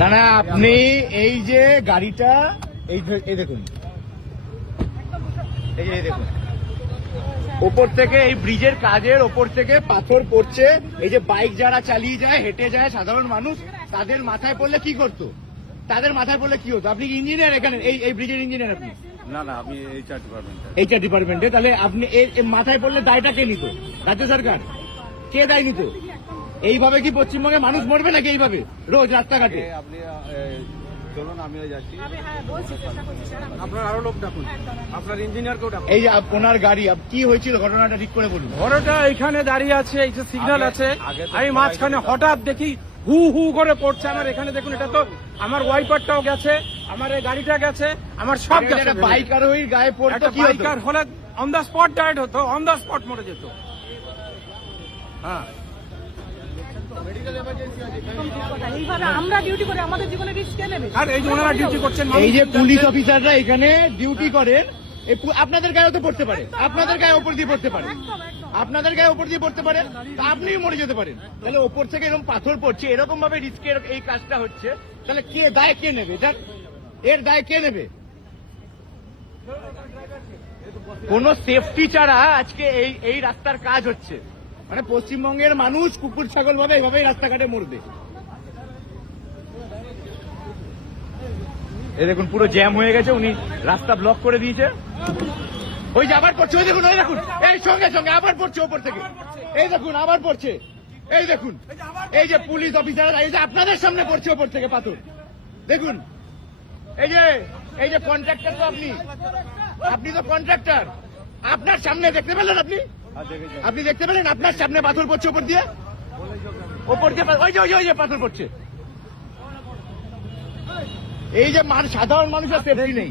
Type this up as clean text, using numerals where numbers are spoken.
না না, আপনি এই যে গাড়িটা এই দেখুন, এই যে দেখুন ওপর থেকে এই ব্রিজের কাজের ওপর থেকে পাথর পড়ছে। এই যে বাইক যারা চালিয়ে যায়, হেঁটে যায় সাধারণ মানুষ, তাদের মাথায় পড়লে কি করতো? তাদের মাথায় পড়লে কি হতো? আপনি ইঞ্জিনিয়ার এখানে, এই ব্রিজের ইঞ্জিনিয়ার আপনি? না না, আমি এইচআর ডিপার্টমেন্টে। তাহলে আপনি মাথায় পড়লে দায়টা কে নিত? রাজ্য সরকার? কে দায় নিত? এইভাবে কি পশ্চিমবঙ্গে মানুষ মরবে নাকি এইভাবে রোজ রাস্তাঘাটে? আপনি চলুন, আমিও যাচ্ছি। আপনার আরো লোক ডাকুন, আপনার ইঞ্জিনিয়ারকেও ডাকুন। এই যে ওনার গাড়ি, কি হয়েছিল ঘটনাটা ঠিক করে বলুন। ঘরটা এইখানে দাঁড়িয়ে আছে, এই যে সিগন্যাল আছে, আমি মাঝখানে হঠাৎ দেখি হু হু করে পড়ছে। আমার এখানে দেখুন, এটা তো আমার ওয়াইপারটাও গেছে, আমার এই গাড়িটা গেছে, আমার সব গেছে। বাইক আরোহীর গায়ে পড়তো, কি হতো? বাইকার হলে অন দ্য স্পট ডায়েট হতো, অন দ্য স্পট মরে যেত। হ্যাঁ, এইভাবে আমরা ডিউটি করে আমাদের জীবনে রিস্ক কে নেবে? আর এই যে ওনারা ডিউটি করছেন, এই যে পুলিশ অফিসাররা এখানে ডিউটি করেন, আপনাদের গায়েও তো পড়তে পারে, আপনাদের গায়ে ওপর দিয়ে পড়তে পারে, আপনাদের গায়ে ওপর দিয়ে পড়তে পারে, আপনিও মরে যেতে পারেন। তাহলে ওপর থেকে এরকম পাথর পড়ছে, এরকম ভাবে রিস্কের এই কাজটা হচ্ছে, তাহলে কে দায় কে নেবে? এর দায় কে নেবে? কোন সেফটি ছাড়া আজকে এই রাস্তার কাজ হচ্ছে, মানে পশ্চিমবঙ্গের মানুষ কুকুর ছাগল ভাবে এইভাবেই রাস্তাঘাটে মরবে। এই দেখুন পুরো জ্যাম হয়ে গেছে, উনি রাস্তা ব্লক করে দিয়েছে। ওই যে আবার পড়ছে, ওই দেখুন, ওই দেখুন, এই সঙ্গে সঙ্গে আবার পড়ছে ওপর থেকে, এই দেখুন আবার পড়ছে, এই দেখুন, এই যে পুলিশ অফিসার, এই যে আপনাদের সামনে পড়ছে ওপর থেকে পাথর, দেখুন। এই যে কন্ট্রাক্টর তো আপনি তো কন্ট্রাক্টর, আপনার সামনে দেখতে পেলেন, আপনি দেখতে পেলেন আপনার সামনে পাথর পড়ছে ওপর দিয়ে, ওই যে পাথর পড়ছে। এই যে সাধারণ মানুষের সেফটি নেই।